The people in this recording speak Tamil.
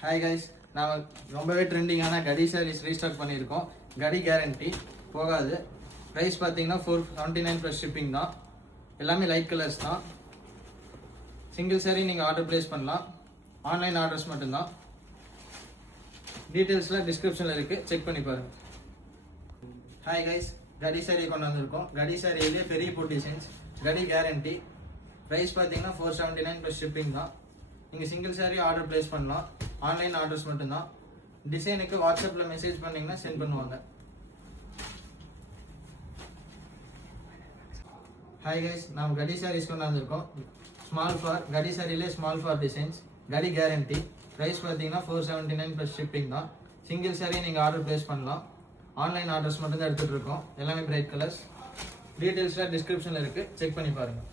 ஹாய் கைஸ், நாம் ரொம்பவே ட்ரெண்டிங்கான கடி சாரீஸ் ரீஸ்டாக் பண்ணியிருக்கோம். கடி கேரண்டி போகாது. ப்ரைஸ் பார்த்தீங்கன்னா 479 ப்ளஸ் ஷிப்பிங் தான். எல்லாமே லைட் கலர்ஸ் தான். சிங்கிள் சாரீ நீங்கள் ஆர்டர் ப்ளேஸ் பண்ணலாம். ஆன்லைன் ஆர்டர்ஸ் மட்டும்தான். டீட்டெயில்ஸ்லாம் டிஸ்கிரிப்ஷனில் இருக்குது, செக் பண்ணி பாருங்கள். ஹாய் கைஸ், கடி சாரீ கொண்டு வந்திருக்கோம். கடி சாரியிலே பெரிய போட் டிசைன்ஸ், கடி கேரண்டி. ப்ரைஸ் பார்த்தீங்கன்னா 479 ப்ளஸ் ஷிப்பிங் தான். நீங்கள் சிங்கிள் சாரீ ஆர்டர் ப்ளேஸ் பண்ணலாம். ஆன்லைன் ஆர்டர்ஸ் மட்டும்தான். டிசைனுக்கு வாட்ஸ்அப்பில் மெசேஜ் பண்ணிங்கன்னா சென்ட் பண்ணுவாங்க. ஹாய் கைஸ், நாம் கடி சாரீஸ் கொண்டு வந்திருக்கோம். ஸ்மால் ஃபார் கடி சாரியிலே ஸ்மால் ஃபார் டிசைன்ஸ், கடி கேரண்டி. ப்ரைஸ் பார்த்தீங்கன்னா 479 ப்ளஸ் ஷிப்பிங் தான். சிங்கிள் சாரீ நீங்கள் ஆர்டர் ப்ளேஸ் பண்ணலாம். ஆன்லைன் ஆர்டர்ஸ் மட்டும் தான் எடுத்துகிட்டு இருக்கோம். எல்லாமே பிரைட் கலர்ஸ். டீட்டெயில்ஸ்லாம் டிஸ்கிரிப்ஷனில் இருக்குது, செக் பண்ணி பாருங்கள்.